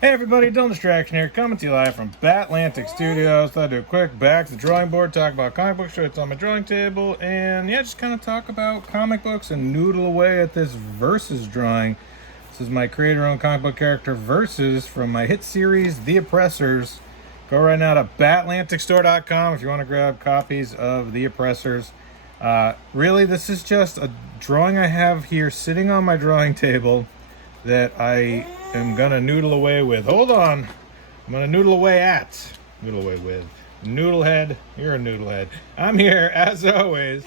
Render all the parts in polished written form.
Hey everybody, Dylan Distraction here, coming to you live from Batlantic Studios. Thought I'd do a quick back to the drawing board, talk about comic books, show it's on my drawing table, and yeah, just kind of talk about comic books and noodle away at this Versus drawing. This is my creator-owned comic book character Versus from my hit series, The Oppressors. Go right now to batlanticstore.com if you want to grab copies of The Oppressors. Really, this is just a drawing I have here sitting on my drawing table that I am gonna noodle away with. Hold on. I'm gonna noodle away with. Noodlehead. You're a noodlehead. I'm here, as always,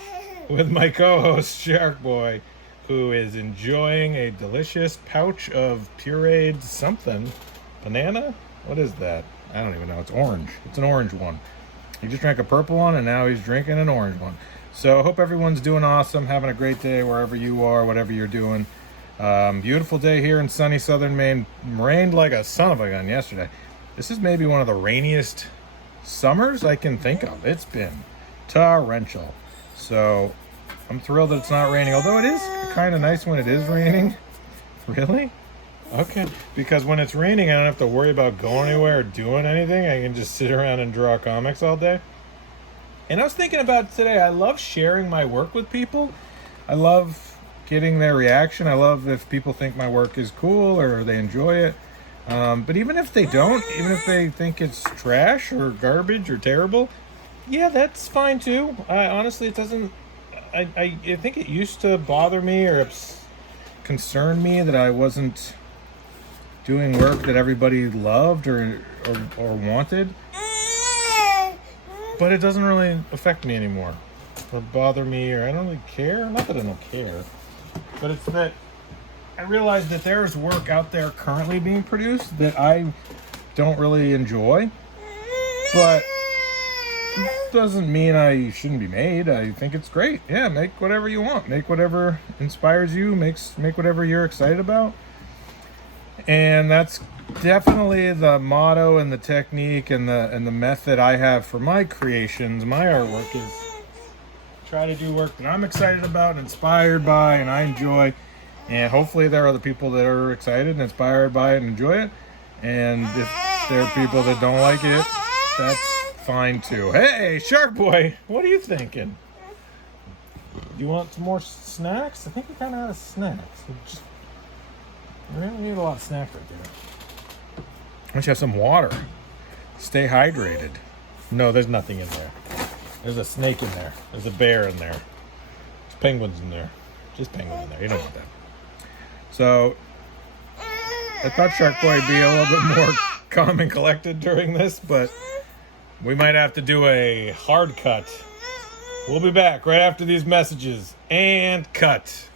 with my co-host, Shark Boy, who is enjoying a delicious pouch of pureed something. Banana? What is that? I don't even know. It's orange. It's an orange one. He just drank a purple one, and now he's drinking an orange one. So I hope everyone's doing awesome, having a great day wherever you are, whatever you're doing. Beautiful day here in sunny southern Maine. Rained like a son of a gun yesterday. This is maybe one of the rainiest summers I can think of. It's been torrential. So I'm thrilled that it's not raining, although it is kind of nice when it is raining. Really? Okay. Because when it's raining, I don't have to worry about going anywhere or doing anything. I can just sit around and draw comics all day. And I was thinking about today, I love sharing my work with people. I love getting their reaction. I love if people think my work is cool or they enjoy it. But even if they don't, even if they think it's trash or garbage or terrible, yeah, that's fine too. Honestly, it doesn't. I think it used to bother me or concern me that I wasn't doing work that everybody loved or wanted. But it doesn't really affect me anymore or bother me, or I don't really care. Not that I don't care. But it's that I realize that there's work out there currently being produced that I don't really enjoy. But it doesn't mean I shouldn't be made. I think it's great. Yeah, make whatever you want. Make whatever inspires you. Make whatever you're excited about. And that's definitely the motto and the technique and the method I have for my creations, my artwork is try to do work that I'm excited about and inspired by and I enjoy, and hopefully there are other people that are excited and inspired by it and enjoy it, and if there are people that don't like it, that's fine too. Hey, Shark Boy, what are you thinking? You want some more snacks? I think we kind of out of snacks. We really need a lot of snacks right there. Why don't you have some water? Stay hydrated. No, there's nothing in there. There's a snake in there. There's a bear in there. There's penguins in there. Just penguins in there. You don't want that. So, I thought Shark Boy would be a little bit more calm and collected during this, but we might have to do a hard cut. We'll be back right after these messages. And cut.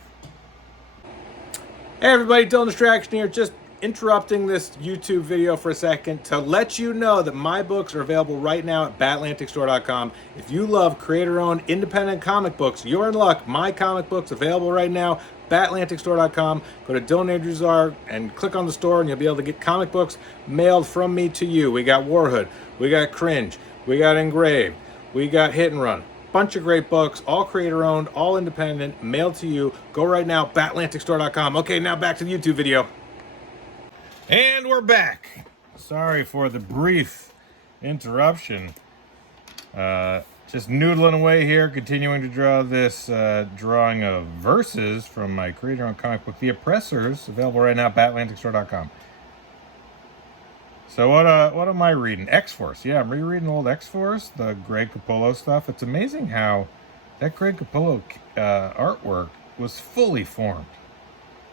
Hey everybody, Dylan Distraction here. Just interrupting this YouTube video for a second to let you know that my books are available right now at batlanticstore.com. If you love creator-owned independent comic books, you're in luck. My comic books available right now, batlanticstore.com. Go to Dylan Andrews and click on the store and you'll be able to get comic books mailed from me to you. We got Warhood, we got Cringe, we got Engraved, we got Hit and Run. Bunch of great books, all creator-owned, all independent, mailed to you. Go right now, batlanticstore.com. Okay, now back to the YouTube video. And we're back. Sorry for the brief interruption. Just noodling away here, continuing to draw this drawing of Versus from my creator-owned comic book, The Oppressors, available right now, batlanticstore.com. So what am I reading? X-Force. Yeah, I'm rereading old X-Force, the Greg Capullo stuff. It's amazing how that Greg Capullo artwork was fully formed.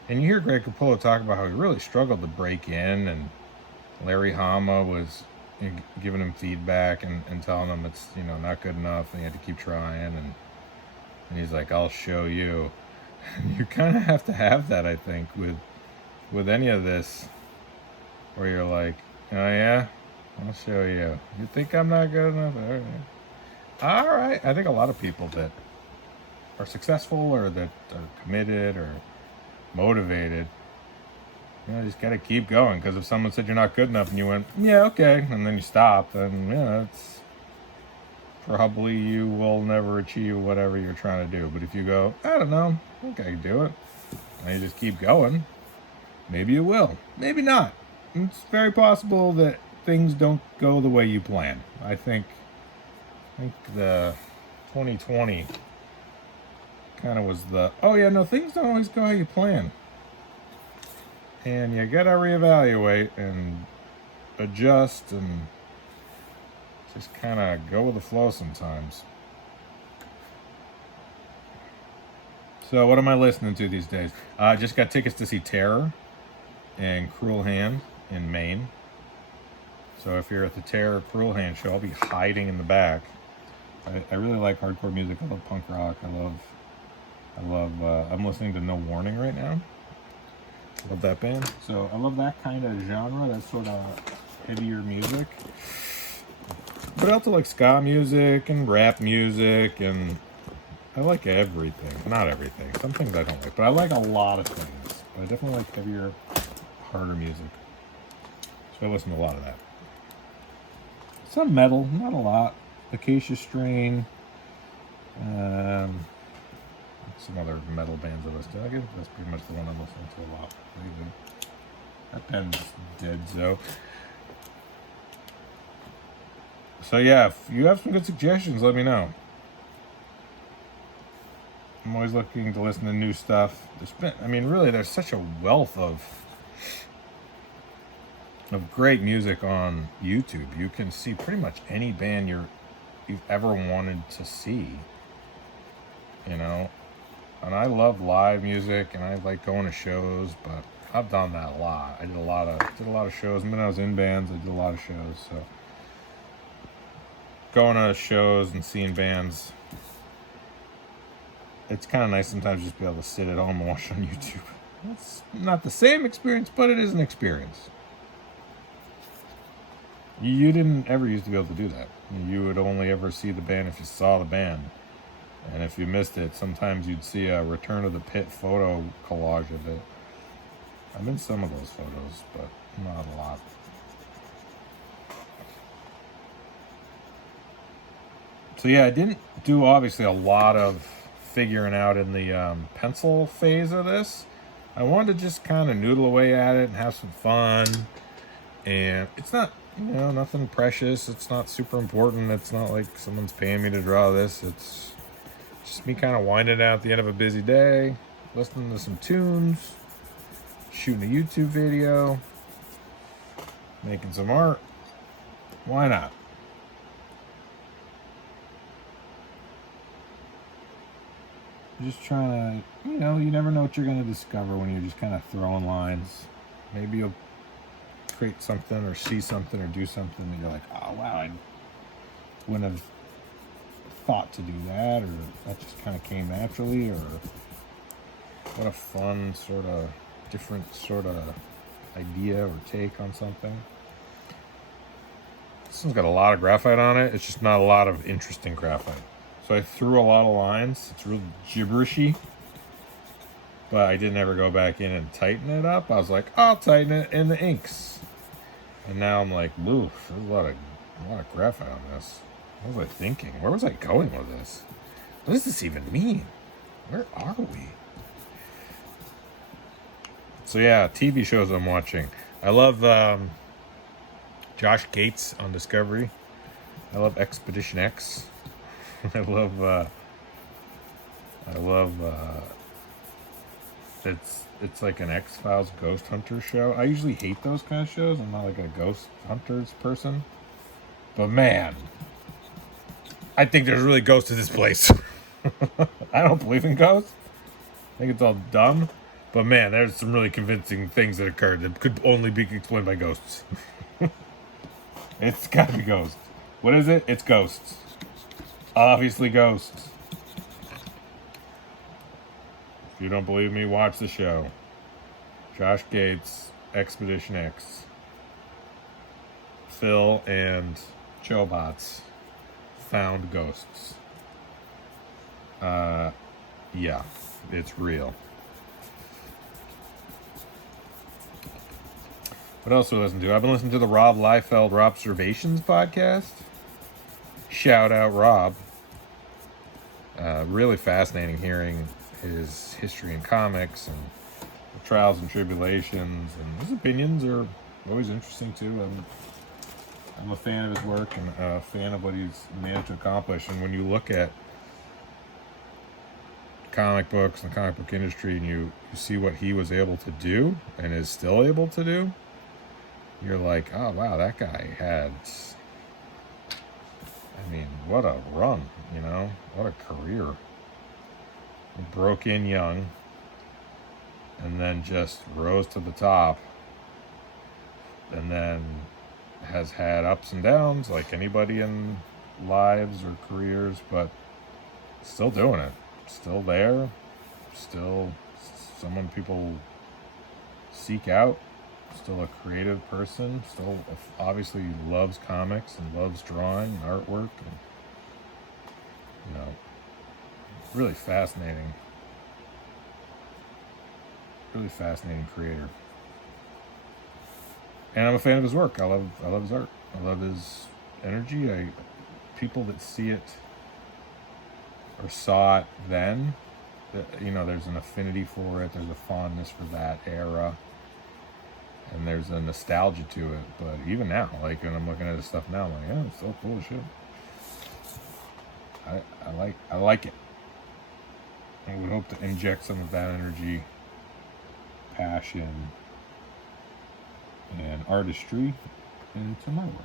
And you hear Greg Capullo talk about how he really struggled to break in, and Larry Hama was giving him feedback and telling him it's not good enough, and he had to keep trying, and he's like, I'll show you. And you kind of have to have that, I think, with any of this, where you're like, oh yeah, I'll show you. You think I'm not good enough? All right. I think a lot of people that are successful or that are committed or motivated, just gotta keep going, because if someone said you're not good enough and you went, yeah, okay, and then you stop, then it's probably you will never achieve whatever you're trying to do. But if you go, I don't know, I think I can do it, and you just keep going, maybe you will, maybe not. it's very possible that things don't go the way you plan. I think the 2020 kind of was oh yeah, no, things don't always go how you plan. And you gotta reevaluate and adjust and just kind of go with the flow sometimes. So what am I listening to these days? I just got tickets to see Terror and Cruel Hand in Maine. So if you're at the Terror Cruel Hand show, I'll be hiding in the back. I really like hardcore music. I love punk rock. I'm listening to No Warning right now. Love that band. So I love that kind of genre, that sort of heavier music. But I also like ska music and rap music, and I like everything. Not everything. Some things I don't like, but I like a lot of things. But I definitely like heavier, harder music. So I listen to a lot of that. Some metal, not a lot. Acacia Strain. Some other metal bands I listen to. I guess that's pretty much the one I'm listening to a lot lately. That band's dead, so. So yeah, if you have some good suggestions, let me know. I'm always looking to listen to new stuff. There's such a wealth of great music on YouTube. You can see pretty much any band you've ever wanted to see. You know, and I love live music, and I like going to shows. But I've done that a lot. I did a lot of shows. And when I was in bands, I did a lot of shows. So going to shows and seeing bands, it's kind of nice sometimes just to be able to sit at home and watch on YouTube. It's not the same experience, but it is an experience. You didn't ever used to be able to do that. You would only ever see the band if you saw the band. And if you missed it, sometimes you'd see a Return to the Pit photo collage of it. I'm in some of those photos, but not a lot. So yeah, I didn't do obviously a lot of figuring out in the pencil phase of this. I wanted to just kind of noodle away at it and have some fun. And it's not, nothing precious. It's not super important. It's not like someone's paying me to draw this. It's just me kind of winding down at the end of a busy day, listening to some tunes, shooting a YouTube video, making some art. Why not? Just trying to, you never know what you're going to discover when you're just kind of throwing lines. Maybe you'll create something or see something or do something that you're like, oh wow, I wouldn't have thought to do that, or that just kind of came naturally, or what a fun sort of different sort of idea or take on something. This one's got a lot of graphite on it. It's just not a lot of interesting graphite. So I threw a lot of lines. It's real gibberishy, but I didn't ever go back in and tighten it up. I was like, I'll tighten it in the inks. And now I'm like, oof, there's a lot of graphite on this. What was I thinking? Where was I going with this? What does this even mean? Where are we? So yeah, TV shows I'm watching. I love Josh Gates on Discovery. I love Expedition X. I love it's like an X-Files ghost hunter show. I usually hate those kind of shows. I'm not like a ghost hunters person. But man, I think there's really ghosts in this place. I don't believe in ghosts. I think it's all dumb. But man, there's some really convincing things that occurred that could only be explained by ghosts. It's gotta be ghosts. What is it? It's ghosts. Obviously ghosts. If you don't believe me, watch the show. Josh Gates, Expedition X. Phil and Chobots found ghosts. Yeah, it's real. What else do I listen to? I've been listening to the Rob Liefeld Robservations podcast. Shout out Rob. Really fascinating hearing his history in comics and the trials and tribulations, and his opinions are always interesting too. I'm a fan of his work and a fan of what he's managed to accomplish. And when you look at comic books and the comic book industry and you see what he was able to do and is still able to do, you're like, oh wow, that guy had, I mean, what a run, you know, what a career. He broke in young and then just rose to the top, and then has had ups and downs like anybody in lives or careers, but still doing it, still there, still someone people seek out, still a creative person, still obviously loves comics and loves drawing and artwork, and you know, really fascinating creator. And I'm a fan of his work. I love his art. I love his energy. People that see it or saw it then, you know, there's an affinity for it. There's a fondness for that era, and there's a nostalgia to it. But even now, like when I'm looking at his stuff now, I'm like, yeah, it's so cool as shit. I like it. I would hope to inject some of that energy, passion, and artistry into my work.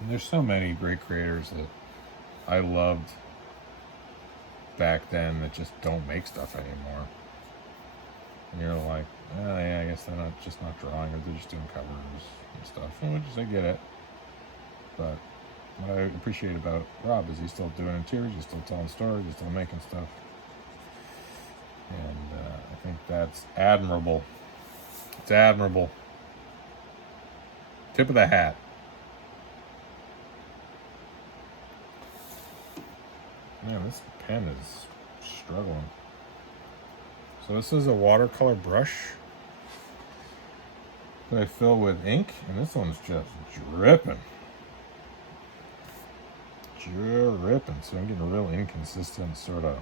And there's so many great creators that I loved back then that just don't make stuff anymore. And you're like, oh yeah, I guess they're not drawing, or they're just doing covers and stuff. And I get it. But what I appreciate about Rob is he's still doing interiors, he's still telling stories, he's still making stuff. And I think that's admirable. It's admirable. Tip of the hat. Man, this pen is struggling. So this is a watercolor brush that I fill with ink, and this one's just dripping. So I'm getting a real inconsistent sort of,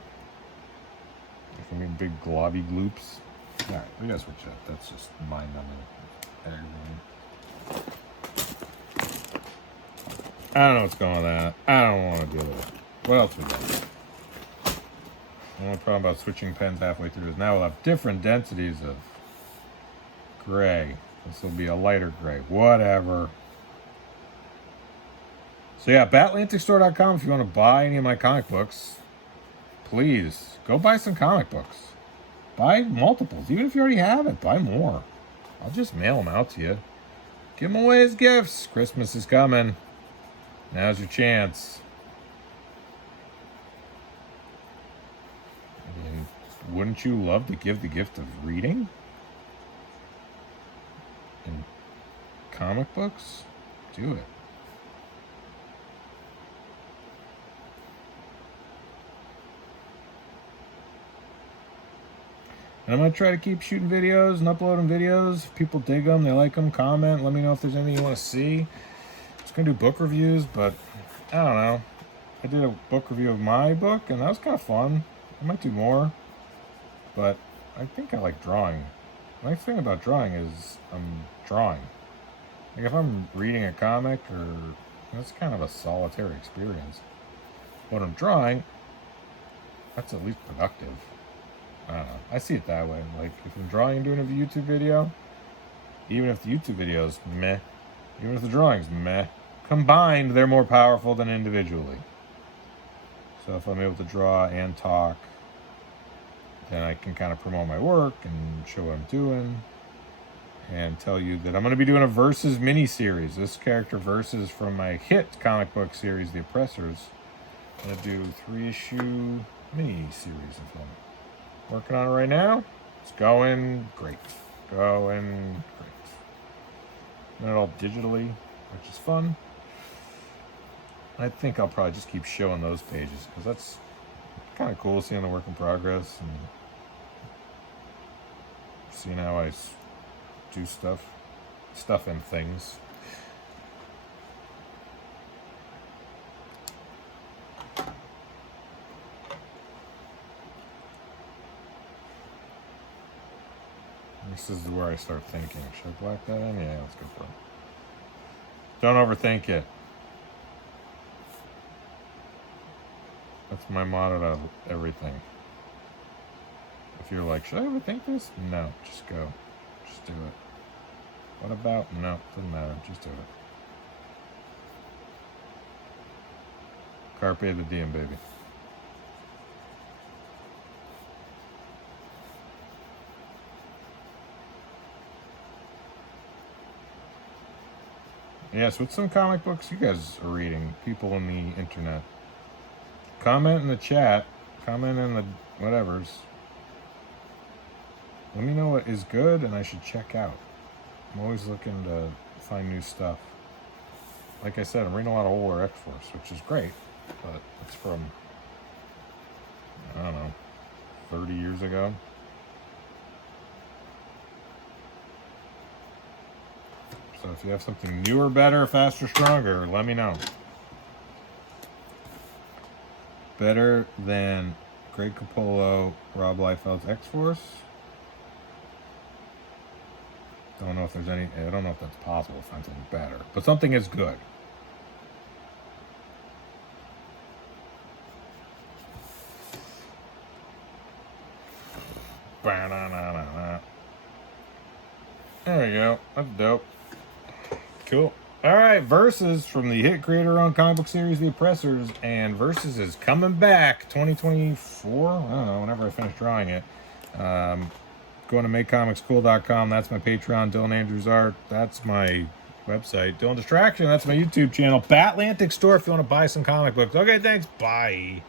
I'm getting big globby gloops. Alright, we gotta switch up. That's just mind-numbing. I don't know what's going on with that. I don't want to deal with it. What else we got? The only problem about switching pens halfway through is now we'll have different densities of gray. This will be a lighter gray. Whatever. So yeah, BatlanticStore.com if you want to buy any of my comic books. Please, go buy some comic books. Buy multiples. Even if you already have it, buy more. I'll just mail them out to you. Give them away as gifts. Christmas is coming. Now's your chance. I mean, wouldn't you love to give the gift of reading? In comic books? Do it. And I'm going to try to keep shooting videos and uploading videos. If people dig them, they like them, comment. Let me know if there's anything you want to see. I was going to do book reviews, but I don't know. I did a book review of my book, and that was kind of fun. I might do more, but I think I like drawing. The nice thing about drawing is I'm drawing. Like if I'm reading a comic, or that's kind of a solitary experience. When I'm drawing, that's at least productive. I don't know. I see it that way. Like, if I'm drawing and doing a YouTube video, even if the YouTube video is meh, even if the drawing's meh, combined, they're more powerful than individually. So if I'm able to draw and talk, then I can kind of promote my work and show what I'm doing and tell you that I'm going to be doing a Versus mini-series. This character Versus from my hit comic book series, The Oppressors. I'm going to do 3-issue mini-series of them. Working on it right now. It's going great. Going great. Doing it all digitally, which is fun. I think I'll probably just keep showing those pages because that's kind of cool, seeing the work in progress and seeing how I do stuff and things. This is where I start thinking. Should I black that in? Yeah, let's go for it. Don't overthink it. That's my motto to everything. If you're like, should I overthink this? No, just go. Just do it. What about? No, doesn't matter. Just do it. Carpe the diem, baby. Yes, what's some comic books you guys are reading? People on the internet. Comment in the chat. Comment in the whatevers. Let me know what is good and I should check out. I'm always looking to find new stuff. Like I said, I'm reading a lot of older X-Force, which is great, but it's from, I don't know, 30 years ago. So if you have something newer, better, faster, stronger, let me know. Better than Greg Capullo, Rob Liefeld's X-Force? Don't know if there's any, I don't know if that's possible to find something better, but something is good. There we go. That's dope. Cool. All right, Versus from the hit creator-owned comic book series The Oppressors, and Versus is coming back 2024. I don't know, whenever I finish drawing it. Going to makecomicscool.com. That's my Patreon. Dylan Andrews Art. That's my website. Dylan Distraction. That's my YouTube channel. Batlantic Store if you want to buy some comic books. Okay, thanks. Bye.